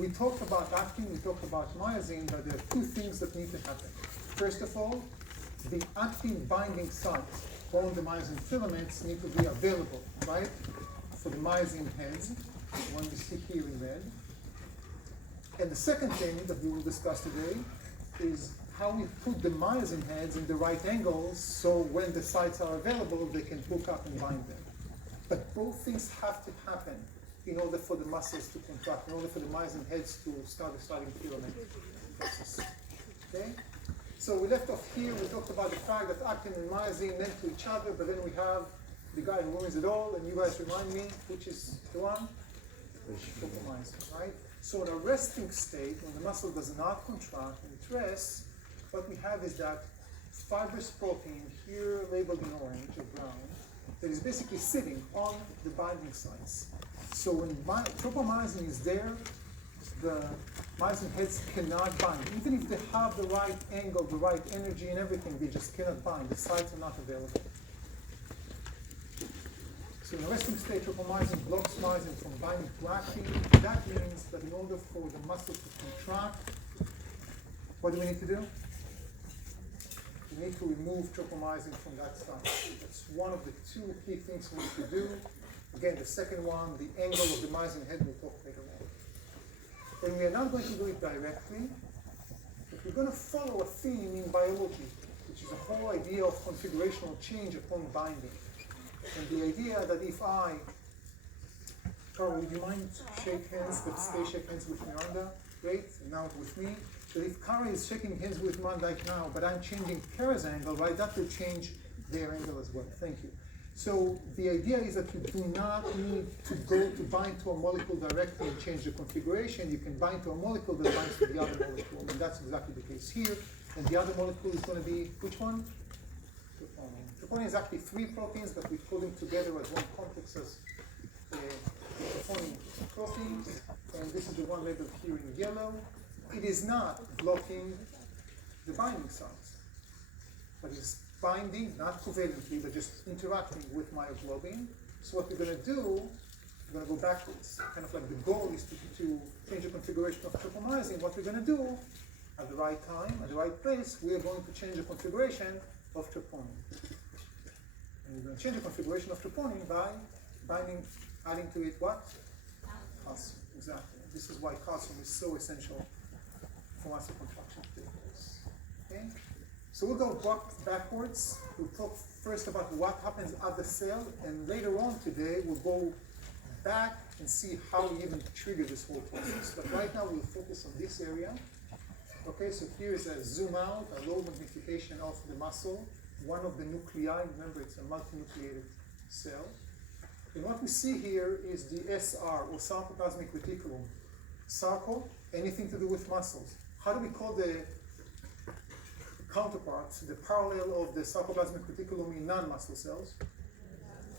We talked about actin, we talked about myosin, but there are two things that need to happen. First of all, the actin binding sites on the myosin filaments need to be available, right? For the myosin heads, the one we see here in red. And the second thing that we will discuss today is how we put the myosin heads in the right angles so when the sites are available, they can hook up and bind them. But both things have to happen in order for the muscles to contract, in order for the myosin heads to start the starting filament process. Okay? So we left off here, we talked about the fact that actin and myosin link to each other, but then we have the guy who ruins it all, and you guys remind me, which is the one? Tropomyosin, right? So in a resting state, when the muscle does not contract and it rests, what we have is that fibrous protein, here labeled in orange or brown, that is basically sitting on the binding sites. So when tropomyosin is there, the myosin heads cannot bind. Even if they have the right angle, the right energy and everything, they just cannot bind. The sites are not available. So in a resting state, tropomyosin blocks myosin from binding to actin. That means that in order for the muscle to contract, what do we need to do? We need to remove tropomyosin from that site. That's one of the two key things we need to do. Again, the second one, the angle of the myosin head, we'll talk later on. And we are not going to do it directly, but we're going to follow a theme in biology, which is the whole idea of configurational change upon binding. And the idea that if Carl, would you mind shake hands, but stay shake hands with Miranda? Great, and now with me. So if Kara is shaking hands with Miranda right now, but I'm changing Kara's angle, right, that will change their angle as well. Thank you. So the idea is that you do not need to go to bind to a molecule directly and change the configuration. You can bind to a molecule that binds to the other molecule, and that's exactly the case here. And the other molecule is going to be, which one? Troponin. Troponin is actually three proteins, but we put them together as one complex as troponin protein. And this is the one labeled here in yellow. It is not blocking the binding sites, but it's binding, not covalently, but just interacting with myoglobin. So what we're going to do, we're going to go backwards. Kind of like the goal is to change the configuration of tropomyosin. What we're going to do, at the right time, at the right place, we are going to change the configuration of troponin. And we're going to change the configuration of troponin by adding to it what? Calcium, exactly. This is why calcium is so essential for muscle contraction to take place. Okay? So we'll go backwards. We'll talk first about what happens at the cell, and later on today we'll go back and see how we even trigger this whole process. But right now we'll focus on this area. Okay, so here is a zoom out, a low magnification of the muscle, one of the nuclei. Remember, it's a multinucleated cell. And what we see here is the SR, or sarcoplasmic reticulum. Sarco, anything to do with muscles. How do we call the counterparts, the parallel of the sarcoplasmic reticulum in non-muscle cells?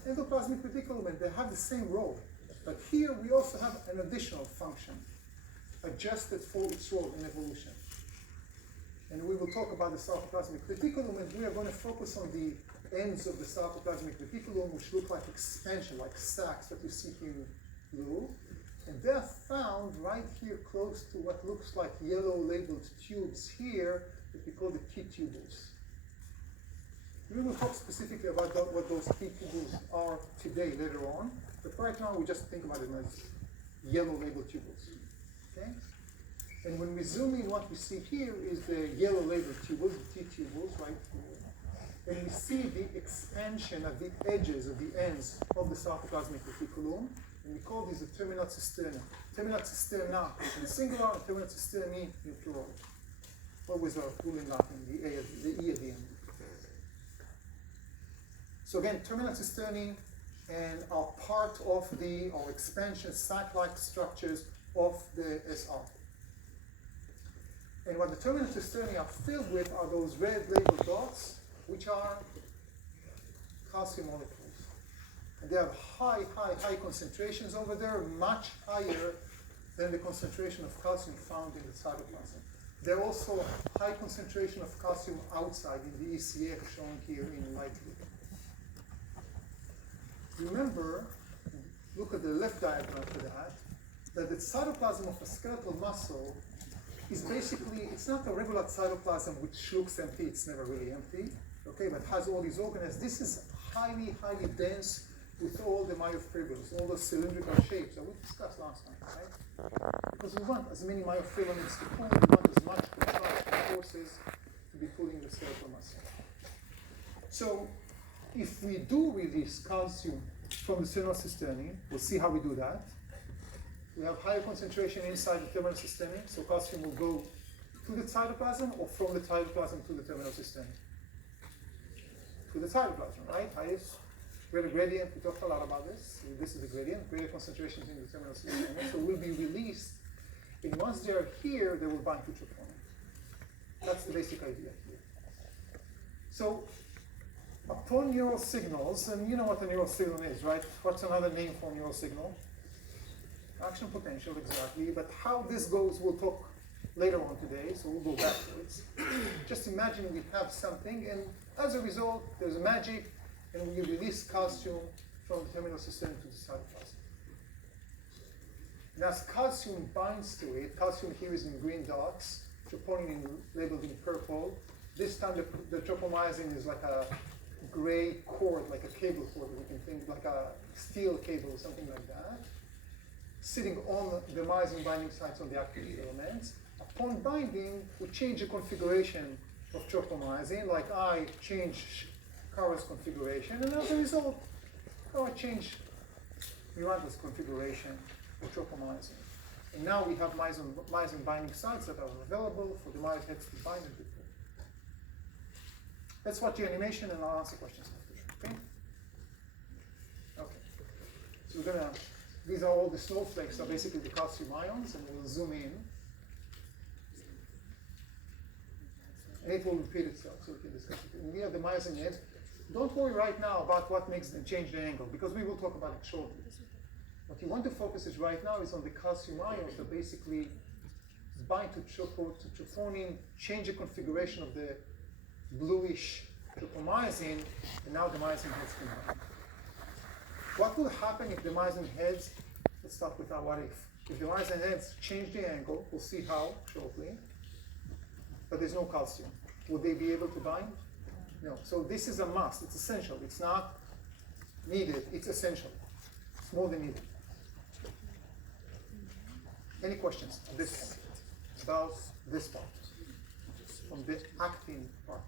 Endoplasmic reticulum, and they have the same role. But here we also have an additional function, adjusted for its role in evolution. And we will talk about the sarcoplasmic reticulum, and we are going to focus on the ends of the sarcoplasmic reticulum, which look like expansion, like sacs that you see here in blue. And they're found right here close to what looks like yellow labeled tubes here that we call the T tubules. We will talk specifically about what those T tubules are today, later on. But right now we just think about them as yellow labeled tubules. Okay? And when we zoom in, what we see here is the yellow labeled tubules, the T tubules, right here. And we see the expansion at the edges, of the ends of the sarcoplasmic reticulum. And we call these the terminal cisterna. Terminal cisterna in singular, and terminal cisternae in plural. Always a rule in Latin, the E at the end. So again, terminal cisternae and are part of the, or expansion, sac-like structures of the SR. And what the terminal cisternae are filled with are those red labeled dots, which are calcium molecules. And they have high concentrations over there, much higher than the concentration of calcium found in the cytoplasm. There are also high concentration of calcium outside in the ECF, shown here in light blue. Remember, look at the left diagram for that. that the cytoplasm of a skeletal muscle is basically, it's not a regular cytoplasm which looks empty, it's never really empty, okay, but has all these organelles. This is highly, highly dense with all the myofibrils, all the cylindrical shapes that we discussed last time, right? Because we want as many myofilaments to pull, we want as much contraction forces to be pulling the skeletal muscle. So if we do release calcium from the terminal cisternae, we'll see how we do that. We have higher concentration inside the terminal cisternae, so calcium will go to the cytoplasm or from the cytoplasm to the terminal cisternae. To the cytoplasm, right? Highest. We have a gradient, we talked a lot about this. This is the gradient, greater concentrations in the terminal cisternae, so will be released. And once they are here, they will bind to troponin. That's the basic idea here. So, upon neural signals, and you know what a neural signal is, right? What's another name for a neural signal? Action potential, exactly. But how this goes, we'll talk later on today, so we'll go backwards. Just imagine we have something, and as a result, there's magic, and we release calcium from the terminal cisternae to the cytoplasm. And as calcium binds to it, calcium here is in green dots, troponin labeled in purple. This time the tropomyosin is like a gray cord, like a cable cord, we can think like a steel cable, something like that, sitting on the myosin binding sites on the active filaments. Upon binding, we change the configuration of tropomyosin, like I change Kara's configuration, and as a result, Kara changed Miranda's configuration of tropomyosin. And now we have myosin binding sites that are available for the myoheads to bind and to pull. Let's watch the animation and I'll answer questions after, okay? Okay. So we're gonna, these are all the snowflakes, are basically the calcium ions, and we'll zoom in. And it will repeat itself, so we can discuss it. And we have the myosin heads. Don't worry right now about what makes them change the angle, because we will talk about it shortly. What you want to focus is right now is on the calcium ions that basically bind to troponin, change the configuration of the bluish tropomyosin, and now the myosin heads can bind. What will happen if the myosin heads, let's start with our what if. If the myosin heads change the angle, we'll see how shortly, but there's no calcium. Would they be able to bind? No. So this is a must. It's essential. It's not needed. It's essential. It's more than needed. Any questions on this point? About this part? From the actin part.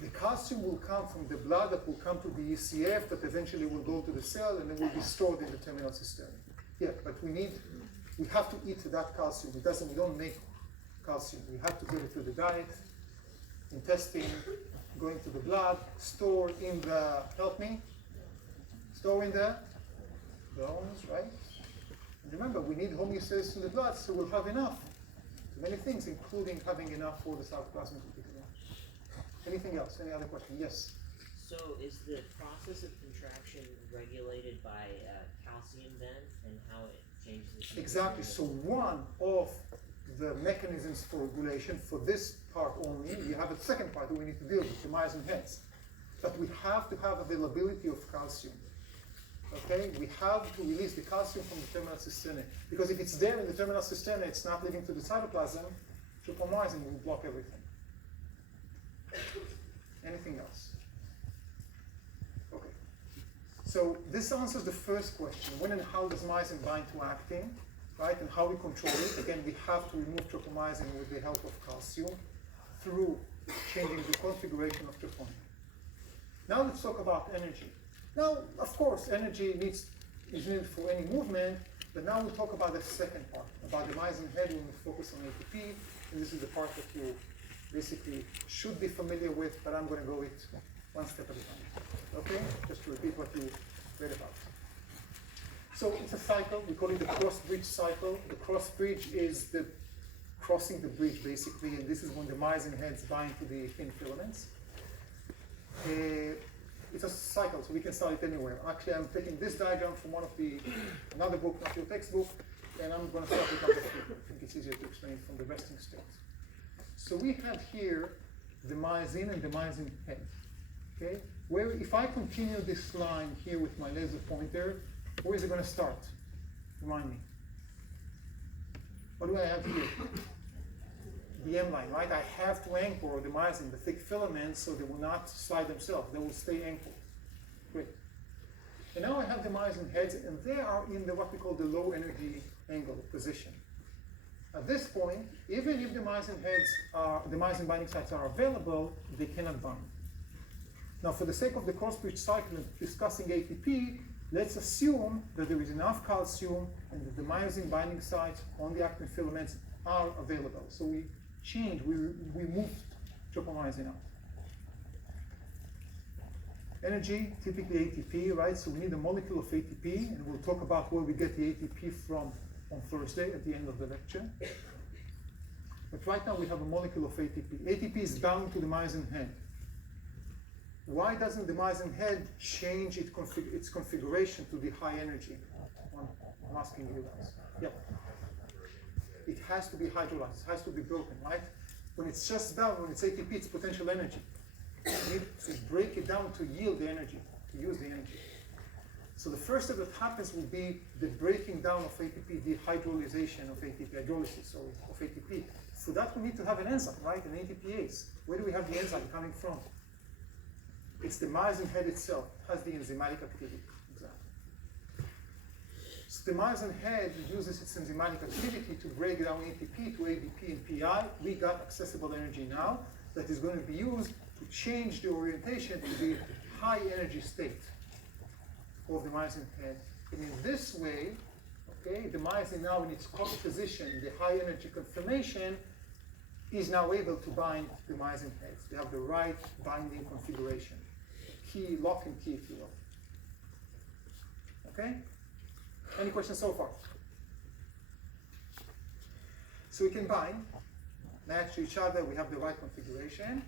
The calcium will come from the blood that will come to the ECF that eventually will go to the cell and then will be stored in the terminal cisternae. Yeah, but we have to eat that calcium. We don't make calcium. We have to get it through the diet, intestine, going to the blood, store in the, help me, store in the bones, right? And remember, we need homeostasis in the blood, so we'll have enough. So many things, including having enough for the cytoplasm to be there. Anything else? Any other question? Yes? So is the process of contraction regulated by calcium then, and how it changes the Exactly. So one of the mechanisms for regulation for this part only, we have a second part that we need to deal with, the myosin heads. But we have to have availability of calcium. Okay? We have to release the calcium from the terminal cisternae. Because if it's there in the terminal cisternae, it's not leaving to the cytoplasm, tropomyosin will block everything. Anything else? Okay. So this answers the first question. When and how does myosin bind to actin? Right, and how we control it. Again, we have to remove tropomyosin with the help of calcium through changing the configuration of troponin. Now let's talk about energy. Now, of course, energy is needed for any movement, but now we'll talk about the second part, about the myosin head when we focus on ATP, and this is the part that you basically should be familiar with, but I'm going to go with one step at a time. Okay? Just to repeat what you read about. So it's a cycle, we call it the cross-bridge cycle. The cross-bridge is the crossing the bridge, basically, and this is when the myosin heads bind to the thin filaments. It's a cycle, so we can start it anywhere. Actually, I'm taking this diagram from another book, not your textbook, and I'm going to start with number 3. I think it's easier to explain from the resting state. So we have here the myosin and the myosin head. Okay, where if I continue this line here with my laser pointer, where is it going to start? Remind me. What do I have here? The M line, right? I have to anchor the myosin, the thick filaments, so they will not slide themselves. They will stay anchored. Great. And now I have the myosin heads, and they are in the what we call the low energy angle position. At this point, even if the myosin heads are, the myosin binding sites are available, they cannot bind. Now, for the sake of the cross-bridge cycle and discussing ATP, let's assume that there is enough calcium and that the myosin binding sites on the actin filaments are available. So we change, we moved tropomyosin out. Energy, typically ATP, right? So we need a molecule of ATP, and we'll talk about where we get the ATP from on Thursday at the end of the lecture. But right now we have a molecule of ATP. ATP is bound to the myosin head. Why doesn't the myosin head change its configuration to the high energy? I'm asking you guys. Yeah. It has to be hydrolyzed, it has to be broken, right? When it's just bound, when it's ATP, it's potential energy. You need to break it down to yield the energy, to use the energy. So the first step that happens will be the breaking down of ATP, the hydrolyzation of ATP, hydrolysis of ATP. For that we need to have an enzyme, right? An ATPase. Where do we have the enzyme coming from? It's the myosin head itself. It has the enzymatic activity. Exactly. So the myosin head uses its enzymatic activity to break down ATP to ADP and PI. We got accessible energy now that is going to be used to change the orientation to the high energy state of the myosin head. And in this way, okay, the myosin now in its common position, the high energy conformation, is now able to bind the myosin heads. They have the right binding configuration. Key, lock and key, if you will. Okay? Any questions so far? So we can bind, match to each other, we have the right configuration.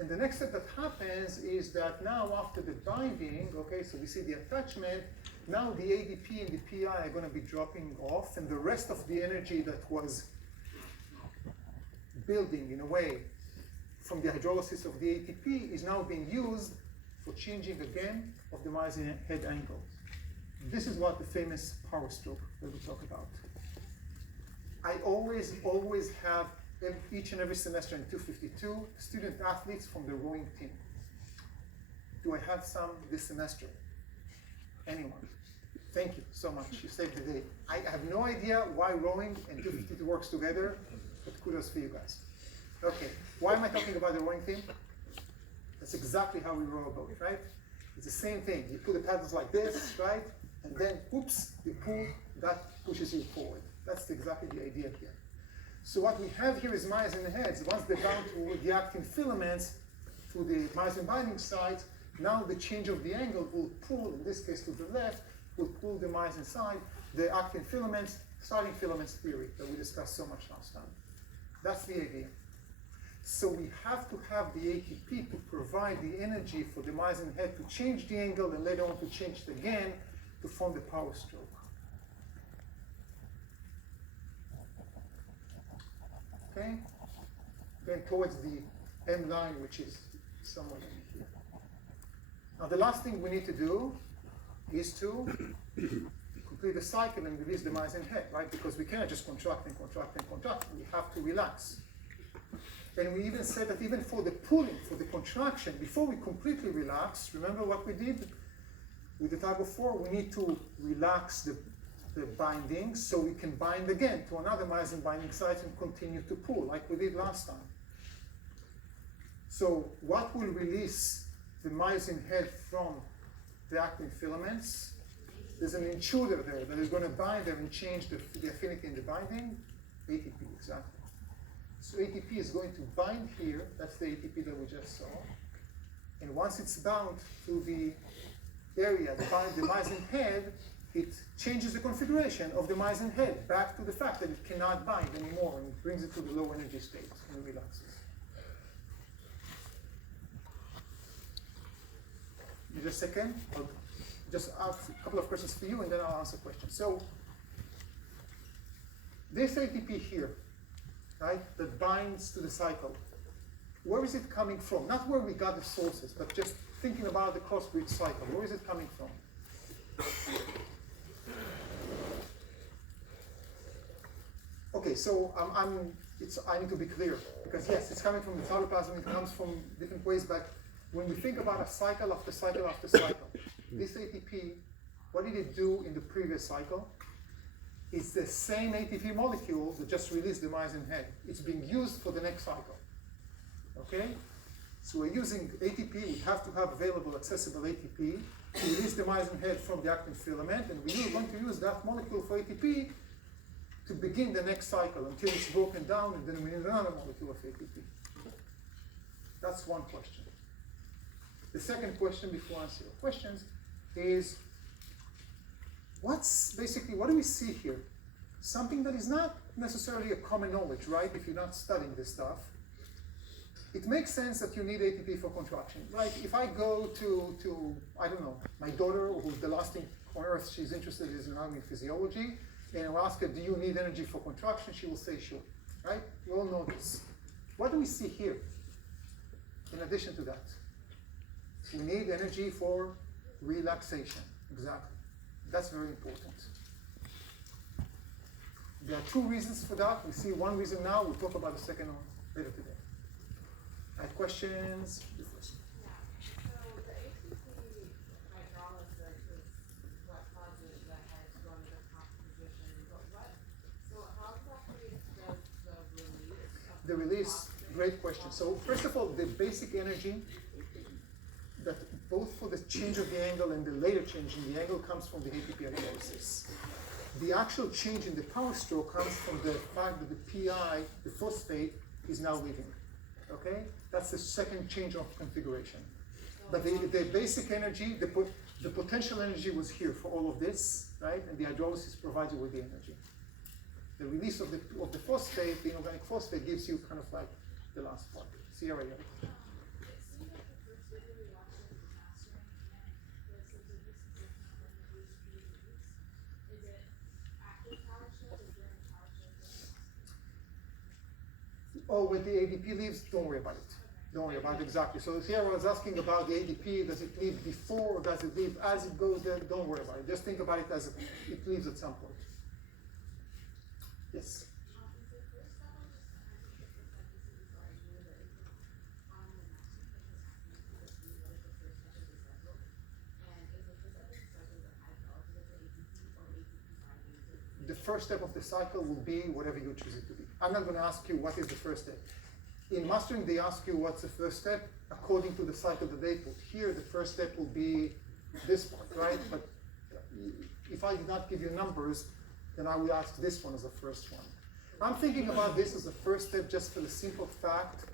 And the next step that happens is that now after the binding, okay, so we see the attachment, now the ADP and the PI are going to be dropping off, and the rest of the energy that was building in a way from the hydrolysis of the ATP is now being used for changing again of the myosin head angle. This is what the famous power stroke that we talk about. I always have each and every semester in 252 student athletes from the rowing team. Do I have some this semester? Anyone? Thank you so much. You saved the day. I have no idea why rowing and 252 works together, but kudos for you guys. Okay, why am I talking about the rowing team? That's exactly how we row a boat, right? It's the same thing. You put the paddles like this, right? And then, oops, you pull, that pushes you forward. That's exactly the idea here. So what we have here is myosin heads. Once they're bound to the actin filaments, to the myosin binding site, now the change of the angle will pull, in this case to the left, will pull the myosin side, the actin filaments, starting filaments theory that we discussed so much last time. That's the idea. So we have to have the ATP to provide the energy for the myosin head to change the angle and later on to change it again to form the power stroke. Okay? Then towards the M line, which is somewhere in here. Now the last thing we need to do is to complete the cycle and release the myosin head, right? Because we cannot just contract and contract and contract. We have to relax. And we even said that even for the pulling, for the contraction, before we completely relax, remember what we did with the tug of war? We need to relax the binding so we can bind again to another myosin binding site and continue to pull like we did last time. So what will release the myosin head from the actin filaments? There's an intruder there that is going to bind them and change the affinity in the binding. ATP, exactly. So ATP is going to bind here. That's the ATP that we just saw. And once it's bound to the area, the myosin head, it changes the configuration of the myosin head back to the fact that it cannot bind anymore and brings it to the low energy state and relaxes. Just a second. I'll just ask a couple of questions for you and then I'll answer questions. So this ATP here, right, that binds to the cycle, where is it coming from? Not where we got the sources, but just thinking about the cross-bridge cycle. Where is it coming from? Okay, so I need to be clear, because yes, it's coming from the cytoplasm, it comes from different ways, but when we think about a cycle after cycle after cycle, this ATP, what did it do in the previous cycle? It's the same ATP molecule that just released the myosin head. It's being used for the next cycle, okay? So we're using ATP, we have to have available, accessible ATP to release the myosin head from the actin filament, and we're going to use that molecule for ATP to begin the next cycle until it's broken down, and then we need another molecule of ATP. That's one question. The second question, before I answer your questions, is what do we see here? Something that is not necessarily a common knowledge, right? If you're not studying this stuff. It makes sense that you need ATP for contraction. Like if I go to I don't know, my daughter, who's the last thing on earth she's interested in anatomy and physiology, and I'll ask her, do you need energy for contraction? She will say, sure, right? You all know this. What do we see here? In addition to that, we need energy for relaxation. Exactly. That's very important. There are two reasons for that. We see one reason now. We'll talk about the second one later today. Questions? Yeah. So the ATP hydrolysis is what causes the head to go into the comp position. But how exactly does the release of The release, great question. So first of all, the basic energy that both for the change of the angle and the later change in the angle comes from the ATP hydrolysis. The actual change in the power stroke comes from the fact that the PI, the phosphate, is now leaving. Okay? That's the second change of configuration. But the basic energy, the potential energy was here for all of this, right? And the hydrolysis provides you with the energy. The release of the phosphate, the inorganic phosphate, gives you kind of like the last part. See already. Oh, when the ADP leaves, don't worry about it. Don't worry about it, exactly. So here I was asking about the ADP, does it leave before or does it leave as it goes there? Don't worry about it. Just think about it as it leaves at some point. Yes? The first step of the cycle will be whatever you choose it to be. I'm not going to ask you what is the first step. In mastering, they ask you what's the first step according to the cycle that they put. Here, the first step will be this part, right? But if I did not give you numbers, then I will ask this one as the first one. I'm thinking about this as the first step just for the simple fact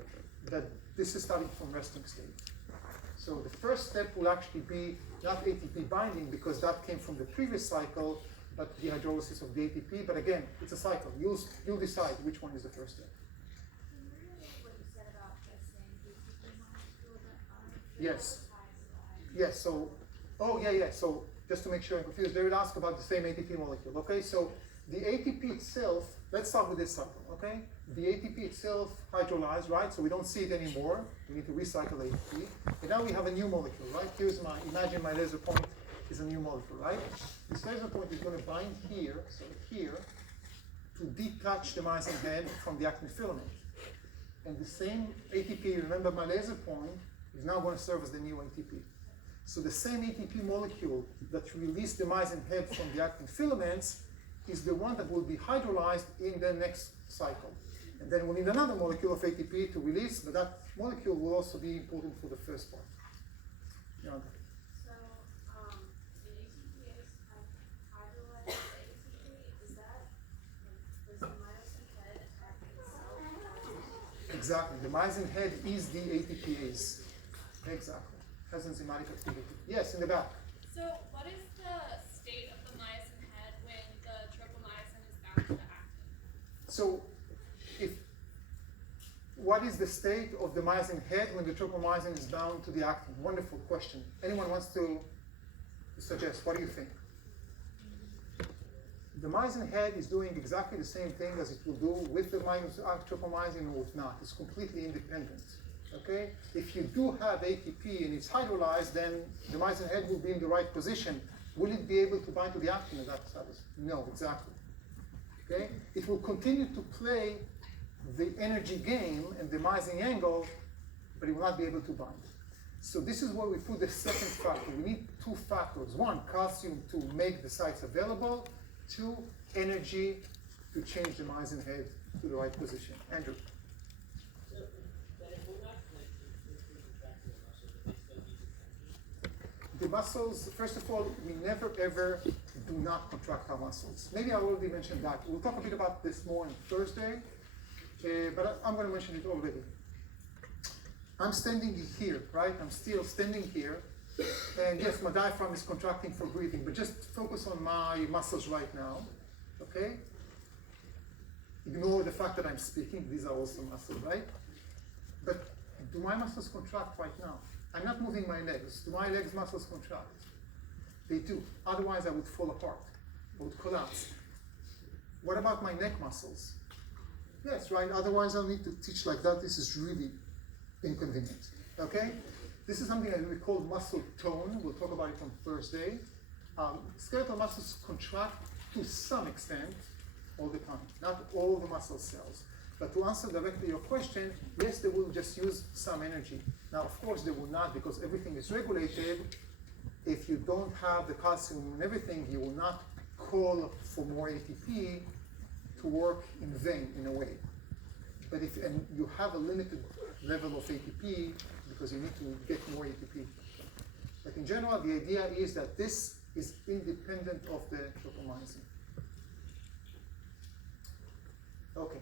that this is starting from resting state. So the first step will actually be not ATP binding because that came from the previous cycle, but the hydrolysis of the ATP. But again, it's a cycle. You'll decide which one is the first step. Yes. Yes, so, oh yeah. So just to make sure I'm confused, they would ask about the same ATP molecule, okay? So the ATP itself, let's start with this cycle, okay? The ATP itself hydrolyzed, right? So we don't see it anymore. We need to recycle ATP. And now we have a new molecule, right? Imagine my laser point is a new molecule, right? This laser point is going to bind here, so here, to detach the myosin head from the actin filament. And the same ATP, remember my laser point, is now going to serve as the new ATP. So the same ATP molecule that released the myosin head from the actin filaments is the one that will be hydrolyzed in the next cycle. And then we'll need another molecule of ATP to release, but that molecule will also be important for the first part. Yeah. So, the ATP is hydrolyzed ATP, is that, does the myosin head attack itself? Exactly, the myosin head is the ATPase. Exactly, has enzymatic activity. Yes, in the back. So what is the state of the myosin head when the tropomyosin is bound to the actin? So, what is the state of the myosin head when the tropomyosin is bound to the actin? Wonderful question. Anyone wants to suggest? What do you think? The myosin head is doing exactly the same thing as it will do with the tropomyosin or with not. It's completely independent. Okay? If you do have ATP and it's hydrolyzed, then the myosin head will be in the right position. Will it be able to bind to the actin at that status? No, exactly. Okay? It will continue to play the energy game and the myosin angle, but it will not be able to bind. So this is where we put the second factor. We need two factors. One, calcium to make the sites available. Two, energy to change the myosin head to the right position. Andrew. So, but if we're not like physically contracting the muscle, but they still need contraction. The muscles, first of all, we never ever do not contract our muscles. Maybe I already mentioned that. We'll talk a bit about this more on Thursday, but I'm going to mention it already. I'm standing here, right? I'm still standing here. And yes, my diaphragm is contracting for breathing, but just focus on my muscles right now, okay? Ignore the fact that I'm speaking. These are also muscles, right? But do my muscles contract right now? I'm not moving my legs. Do my legs muscles contract? They do. Otherwise, I would fall apart. I would collapse. What about my neck muscles? Yes, right? Otherwise, I'll need to teach like that. This is really inconvenient. Okay? This is something that we call muscle tone. We'll talk about it on Thursday. Skeletal muscles contract to some extent all the time, not all the muscle cells. But to answer directly your question, yes, they will just use some energy. Now, of course, they will not, because everything is regulated. If you don't have the calcium and everything, you will not call for more ATP to work in vain, in a way. But and you have a limited level of ATP because you need to get more ATP. But in general, the idea is that this is independent of the tropomyosin. Okay.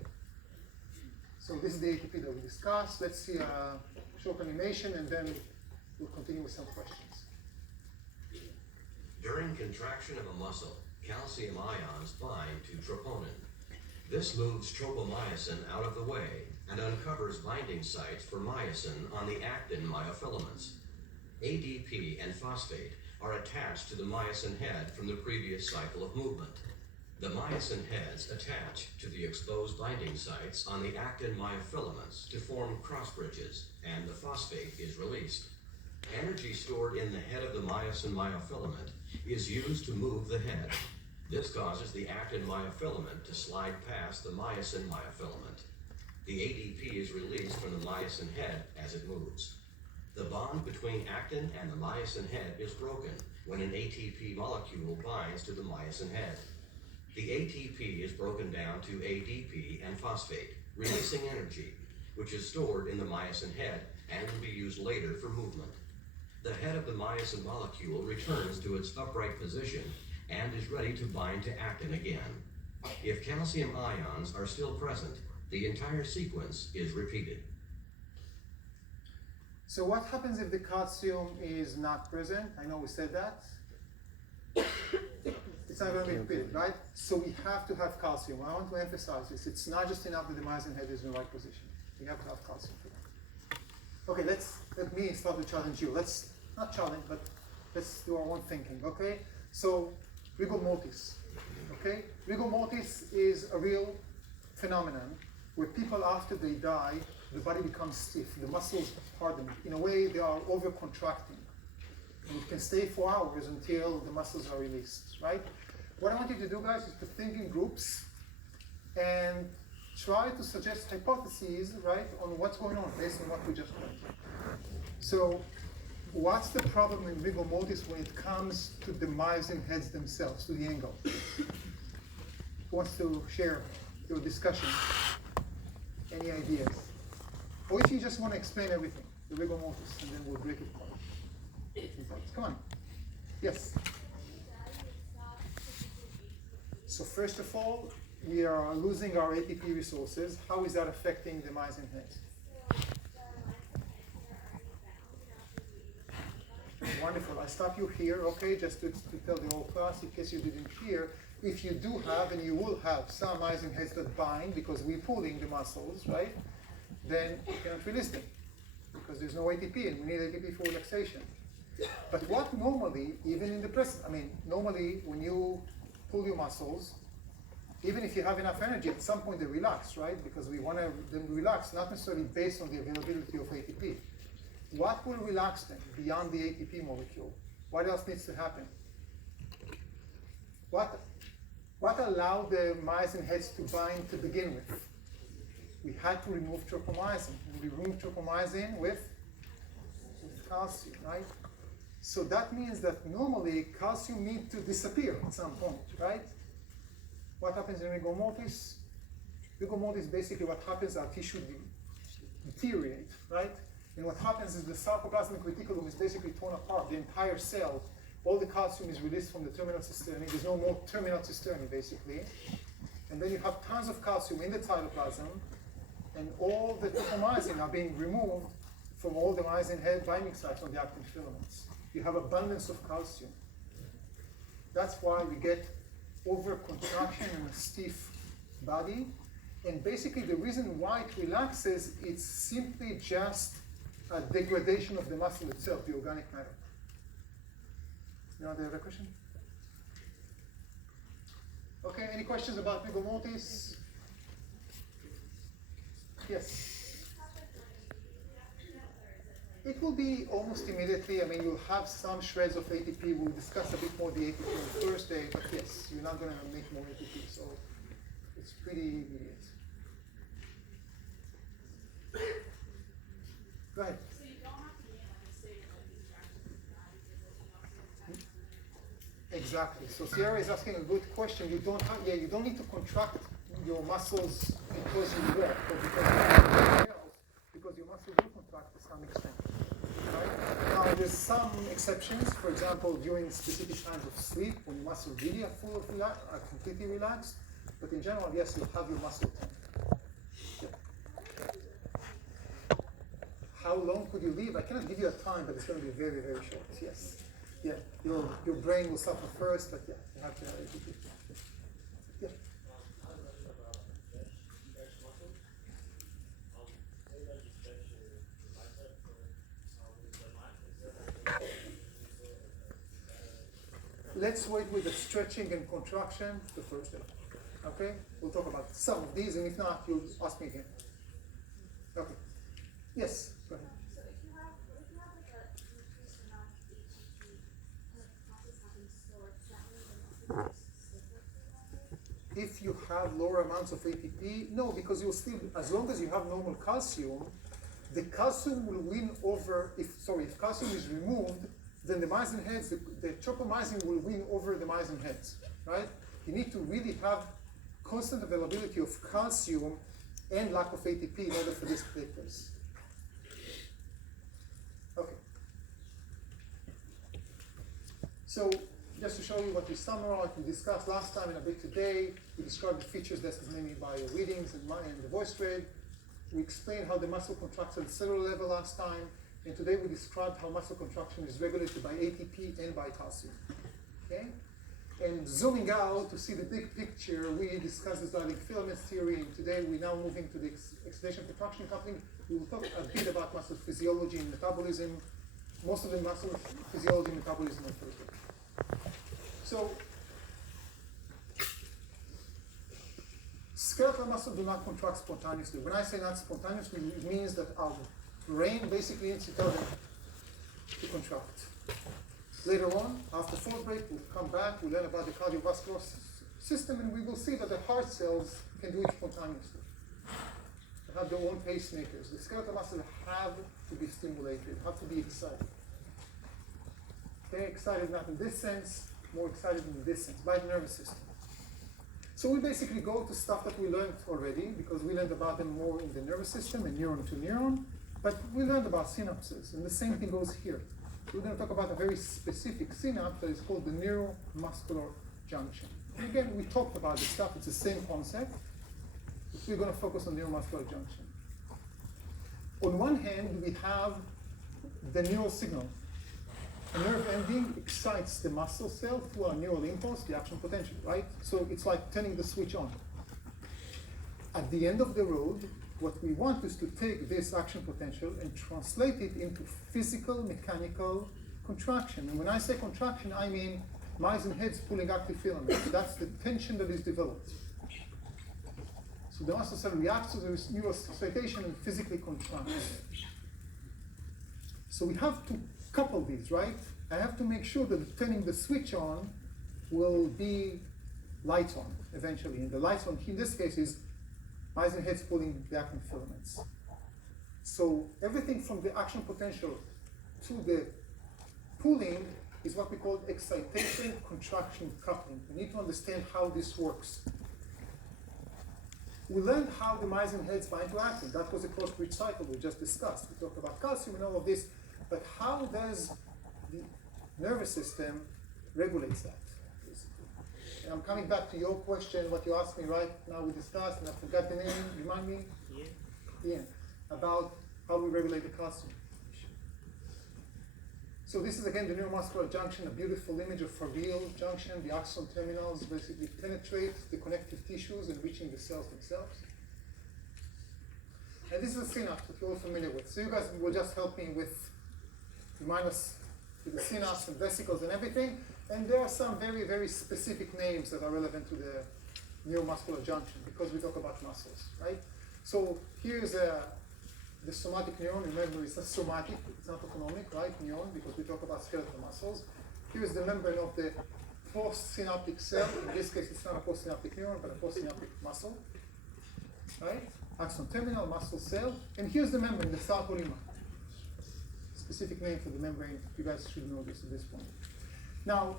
So this is the ATP that we discussed. Let's see a short animation and then we'll continue with some questions. During contraction of a muscle, calcium ions bind to troponin. This moves tropomyosin out of the way and uncovers binding sites for myosin on the actin myofilaments. ADP and phosphate are attached to the myosin head from the previous cycle of movement. The myosin heads attach to the exposed binding sites on the actin myofilaments to form cross bridges, and the phosphate is released. Energy stored in the head of the myosin myofilament is used to move the head. This causes the actin myofilament to slide past the myosin myofilament. The ADP is released from the myosin head as it moves. The bond between actin and the myosin head is broken when an ATP molecule binds to the myosin head. The ATP is broken down to ADP and phosphate, releasing energy, which is stored in the myosin head and will be used later for movement. The head of the myosin molecule returns to its upright position and is ready to bind to actin again. If calcium ions are still present, the entire sequence is repeated. So what happens if the calcium is not present? I know we said that. It's not going to be repeated, right? So we have to have calcium. I want to emphasize this. It's not just enough that the myosin head is in the right position. We have to have calcium for that. Okay, let me start to challenge you. Let's not challenge, but let's do our own thinking, okay? So rigor mortis, okay? Rigor mortis is a real phenomenon where people after they die, the body becomes stiff, the muscles harden. In a way, they are over-contracting. And it can stay for hours until the muscles are released, right? What I want you to do, guys, is to think in groups and try to suggest hypotheses, right, on what's going on based on what we just learned. So, what's the problem in rigor mortis when it comes to the myosin heads themselves, to the angle? Who wants to share your discussion? Any ideas? Or if you just want to explain everything, the rigor mortis, and then we'll break it apart. Come on. Yes? So first of all, we are losing our ATP resources. How is that affecting the myosin heads? Wonderful. I stop you here, okay, just to tell the whole class in case you didn't hear. If you do have, and you will have, some myosin heads that bind because we're pulling the muscles, right? Then you cannot release them because there's no ATP and we need ATP for relaxation. But what normally, even in the present, normally when you pull your muscles, even if you have enough energy, at some point they relax, right? Because we want them to relax, not necessarily based on the availability of ATP. What will relax them beyond the ATP molecule? What else needs to happen? What allowed the myosin heads to bind to begin with? We had to remove tropomyosin. And we removed tropomyosin with calcium, right? So that means that normally calcium needs to disappear at some point, right? What happens in rigor mortis? Rigor mortis basically what happens, our tissue deteriorate, right? And what happens is the sarcoplasmic reticulum is basically torn apart. The entire cell, all the calcium is released from the terminal cisternae. There's no more terminal cisternae, basically. And then you have tons of calcium in the cytoplasm, and all the tropomyosin are being removed from all the myosin head binding sites on the actin filaments. You have abundance of calcium. That's why we get over-contraction and a stiff body. And basically the reason why it relaxes, it's simply just a degradation of the muscle itself, the organic matter. You know the other question? Okay, any questions about rigor mortis? Yes. It will be almost immediately. I mean, you'll have some shreds of ATP. We'll discuss a bit more the ATP on the first day, but yes, you're not going to make more ATP, so it's pretty immediate. Go ahead. So you don't have to be in a state of contraction because Exactly. So Sierra is asking a good question. You don't have, you don't need to contract your muscles because you work or because you have something else, because your muscle will contract to some extent. Right? Now, there's some exceptions. For example, during specific times of sleep, when your muscles really are completely relaxed. But in general, yes, you'll have your muscle tense. Yeah. How long could you live? I cannot give you a time, but it's going to be very, very short. Yes. Yeah, your brain will suffer first, but yeah, you have to have ATP. Yeah. Let's wait with the stretching and contraction the first day. Okay? We'll talk about some of these, and if not, you'll ask me again. Okay. Yes, go ahead. So if you have like a increased amount of ATP and the process happens slower, does that mean the muscle gets stiffer for longer? If you have lower amounts of ATP, no, because you'll still, as long as you have normal calcium, the calcium will win over, if calcium is removed, then the myosin heads, the tropomyosin will win over the myosin heads, right? You need to really have constant availability of calcium and lack of ATP in order for this to take place. Okay. So, just to show you what we summarized, we discussed last time and a bit today, we described the features that is mainly by readings and the voice rate. We explained how the muscle contracts at the cellular level last time, and today we described how muscle contraction is regulated by ATP and by calcium. Okay? And zooming out to see the big picture, we discussed the dilating filaments theory, and today we're now moving to the excitation contraction coupling. We will talk a bit about muscle physiology and metabolism. Most of the muscle physiology and metabolism on Thursday. So, skeletal muscle do not contract spontaneously. When I say not spontaneously, it means that our brain basically needs to tell them to contract. Later on, after fourth break, we'll come back, we'll learn about the cardiovascular system, and we will see that the heart cells can do it spontaneously. They have their own pacemakers. The skeletal muscles have to be stimulated, have to be excited. Okay, excited not in this sense, more excited in this sense, by the nervous system. So we basically go to stuff that we learned already, because we learned about them more in the nervous system and neuron to neuron, but we learned about synapses, and the same thing goes here. We're going to talk about a very specific synapse that is called the neuromuscular junction. And again, we talked about this stuff, it's the same concept, but we're going to focus on neuromuscular junction. On one hand, we have the neural signal. A nerve ending excites the muscle cell through a neural impulse, the action potential, right? So it's like turning the switch on. At the end of the road, what we want is to take this action potential and translate it into physical, mechanical contraction. And when I say contraction, I mean myosin heads pulling active filaments. That's the tension that is developed. So the muscle cell reacts to the neuroexcitation and physically contracts. So we have to couple these, right? I have to make sure that turning the switch on will be lights on eventually. And the lights on in this case is myosin heads pulling the actin filaments. So everything from the action potential to the pulling is what we call excitation contraction coupling. We need to understand how this works. We learned how the myosin heads bind to actin. That was a cross-bridge cycle we just discussed. We talked about calcium and all of this, but how does the nervous system regulate that? Basically? And I'm coming back to your question, what you asked me right now we discussed, and I forgot the name, remind me? Ian, about how we regulate the calcium. So this is again the neuromuscular junction, a beautiful image of a real junction. The axon terminals basically penetrate the connective tissues and reaching the cells themselves. And this is a synapse that you're all familiar with. So you guys will just help me with, remind us with the synapse and vesicles and everything. And there are some very, very specific names that are relevant to the neuromuscular junction because we talk about muscles, right? So here's the somatic neuron. Remember, it's a somatic, it's not autonomic, right? Neuron, because we talk about skeletal muscles. Here's the membrane of the postsynaptic cell. In this case, it's not a postsynaptic neuron, but a postsynaptic muscle, right? Axon terminal, muscle cell. And here's the membrane, the sarcolemma. Specific name for the membrane. You guys should know this at this point. Now,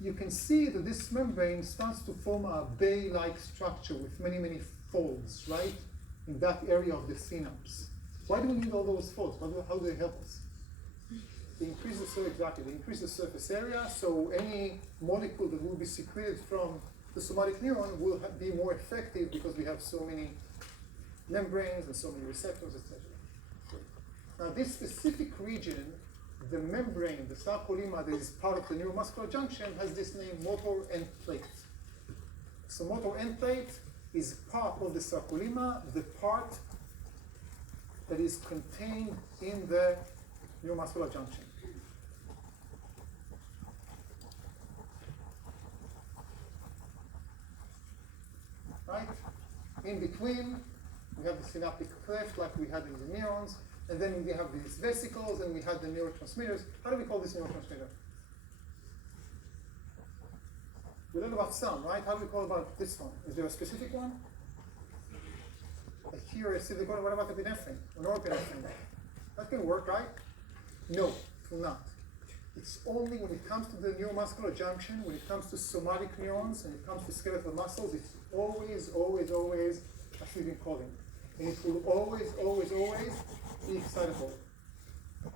you can see that this membrane starts to form a bay-like structure with many, many folds, right? In that area of the synapse. Why do we need all those folds? How do they help us? They increase the surface area, so any molecule that will be secreted from the somatic neuron will be more effective because we have so many membranes and so many receptors, etc. Now this specific region, the membrane, the sarcolemma that is part of the neuromuscular junction, has this name motor end plate. So motor end plate is part of the sarcolemma, the part that is contained in the neuromuscular junction. Right? In between, we have the synaptic cleft like we had in the neurons, and then we have these vesicles, and we had the neurotransmitters. How do we call this neurotransmitter? We learned about some, right? How do we call about this one? Is there a specific one? Here, what about epinephrine or norepinephrine? That can work, right? No, it will not. It's only when it comes to the neuromuscular junction, when it comes to somatic neurons, and it comes to skeletal muscles, it's always acetylcholine. And it will always be excitable.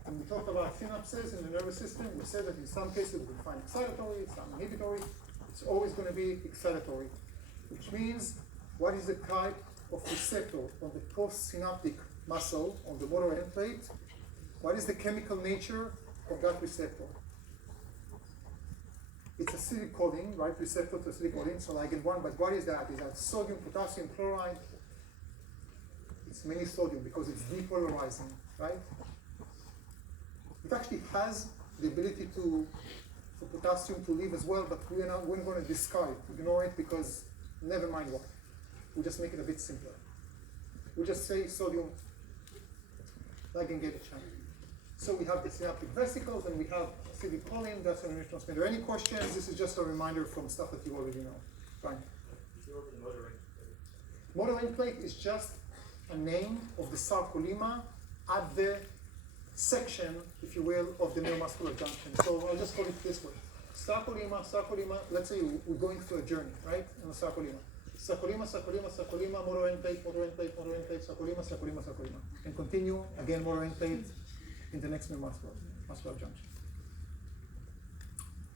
When we talked about synapses in the nervous system, we said that in some cases we find excitatory, some inhibitory. It's always going to be excitatory, which means what is the type of receptor on the postsynaptic muscle on the motor end plate? What is the chemical nature of that receptor? It's acetylcholine, right? Receptor to acetylcholine, so ligand 1, but what is that? Is that sodium, potassium, chloride? It's mainly sodium because it's depolarizing, right? It actually has the ability for potassium to leave as well, but we're going to discard it, ignore it, because never mind why. We'll just make it a bit simpler. We'll just say sodium ligand gated channel. So we have the synaptic vesicles and we have acetylcholine, that's a neurotransmitter. Any questions? This is just a reminder from stuff that you already know. Fine. Motor end plate is just a name of the sarcolemma at the section, if you will, of the neuromuscular junction. So I'll just call it this way. Sarcolemma, let's say we're going through a journey, right? On the sarcolemma. Sarcolemma, motor end plate, sarcolemma. And continue, again, motor end plate in the next muscular junction.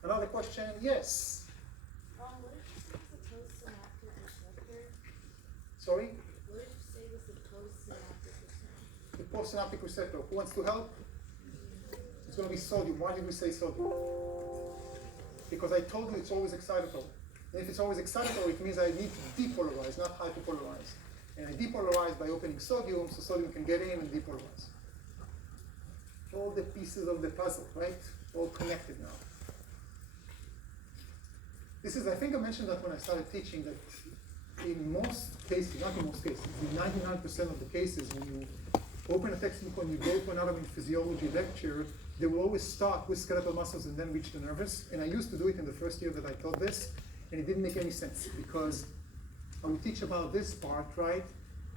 Another question? Yes? What did you say was the postsynaptic receptor? Sorry? What did you say was the postsynaptic receptor? The postsynaptic receptor. Who wants to help? It's going to be sodium. Why did we say sodium? Because I told you it's always excitatory. And if it's always excitatory, it means I need to depolarize, not hyperpolarize. And I depolarize by opening sodium, so sodium can get in and depolarize. All the pieces of the puzzle, right? All connected now. This is, I think I mentioned that when I started teaching, that in most cases, not in most cases, in 99% of the cases, when you open a textbook, when you go to anatomy and physiology lecture, they will always start with skeletal muscles and then reach the nervous. And I used to do it in the first year that I taught this, and it didn't make any sense because I would teach about this part, right?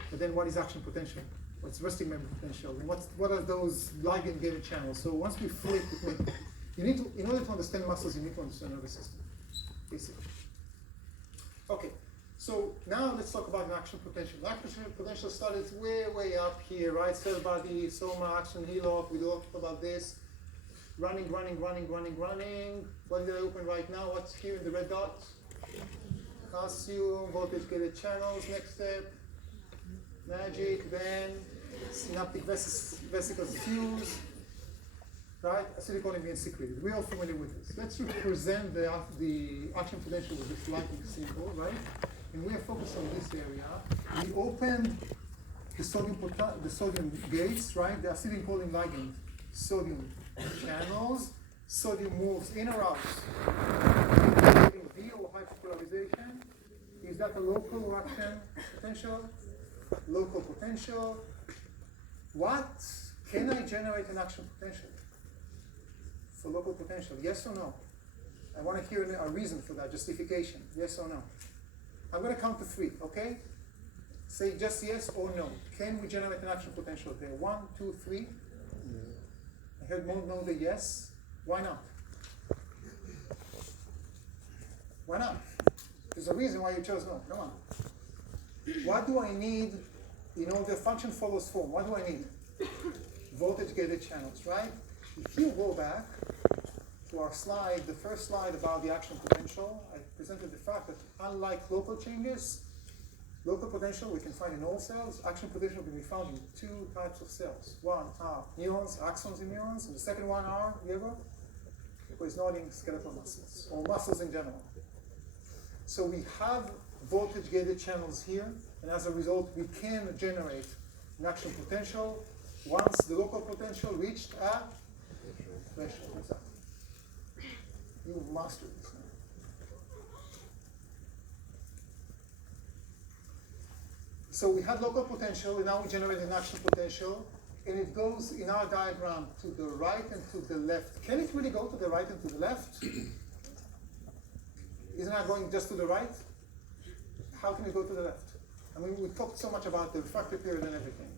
But then what is action potential? What's resting member potential? And what are those ligand-gated channels? So once we flip, you need to, in order to understand muscles, you need to understand the nervous system, basically. Okay, so now let's talk about an action potential. The action potential started way up here, right? Cell body, soma, action, HELOC. We talked about this. Running. What did I open right now? What's here in the red dot? Calcium, voltage-gated channels. Next step. Magic, then synaptic vesicles fuse. Right? Acetylcholine being secreted. We're all familiar with this. Let's represent the action potential with this lightning symbol, right? And we are focused on this area. We opened the sodium gates, right? The acetylcholine ligand, sodium channels. Sodium moves in or out. V or hyperpolarization. Is that a local action potential? Local potential. What? Can I generate an action potential? For local potential, yes or no? I want to hear a reason for that, justification, yes or no? I'm going to count to 3, okay? Say just yes or no. Can we generate an action potential there? 1, 2, 3. I heard more no the yes. Why not? Why not? There's a reason why you chose no. Come on. What do I need in order? Function follows form. What do I need? Voltage-gated channels, right? If you go back to our slide, the first slide about the action potential, I presented the fact that unlike local changes, local potential we can find in all cells. Action potential can be found in 2 types of cells. One are neurons, axons in neurons, and the second one are, Diego, who is nodding, skeletal muscles, or muscles in general. So we have voltage-gated channels here, and as a result, we can generate an action potential once the local potential reached a threshold. Exactly. You mastered this now. So we had local potential, and now we generate an action potential, and it goes in our diagram to the right and to the left. Can it really go to the right and to the left? Isn't that going just to the right? How can it go to the left? I mean, we talked so much about the refractory period and everything,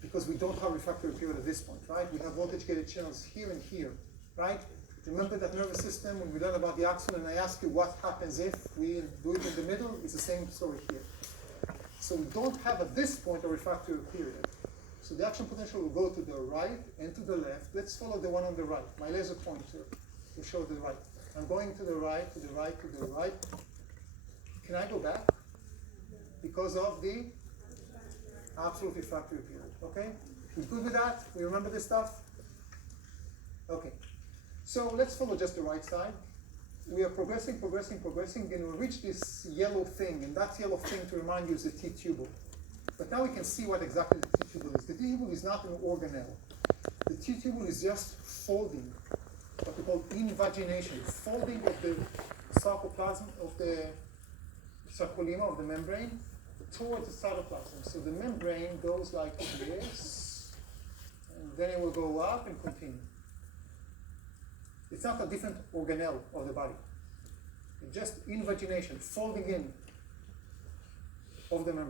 because we don't have refractory period at this point, right? We have voltage-gated channels here and here, right? Remember that nervous system when we learned about the axon, and I asked you what happens if we do it in the middle? It's the same story here. So we don't have at this point a refractory period. So the action potential will go to the right and to the left. Let's follow the one on the right, my laser pointer to show the right. I'm going to the right, to the right, to the right. Can I go back? Because of the absolute refractory period, okay? We good with that? We remember this stuff? Okay. So let's follow just the right side. We are progressing, and we reach this yellow thing, and that yellow thing, to remind you, is the T-tubule. But now we can see what exactly the T-tubule is. The T-tubule is not an organelle. The T-tubule is just folding, what we call invagination, folding of the sarcoplasm, of the sarcolemma, of the membrane, towards the cytoplasm. So the membrane goes like this, and then it will go up and continue. It's not a different organelle of the body. It's just invagination, folding in of the membrane.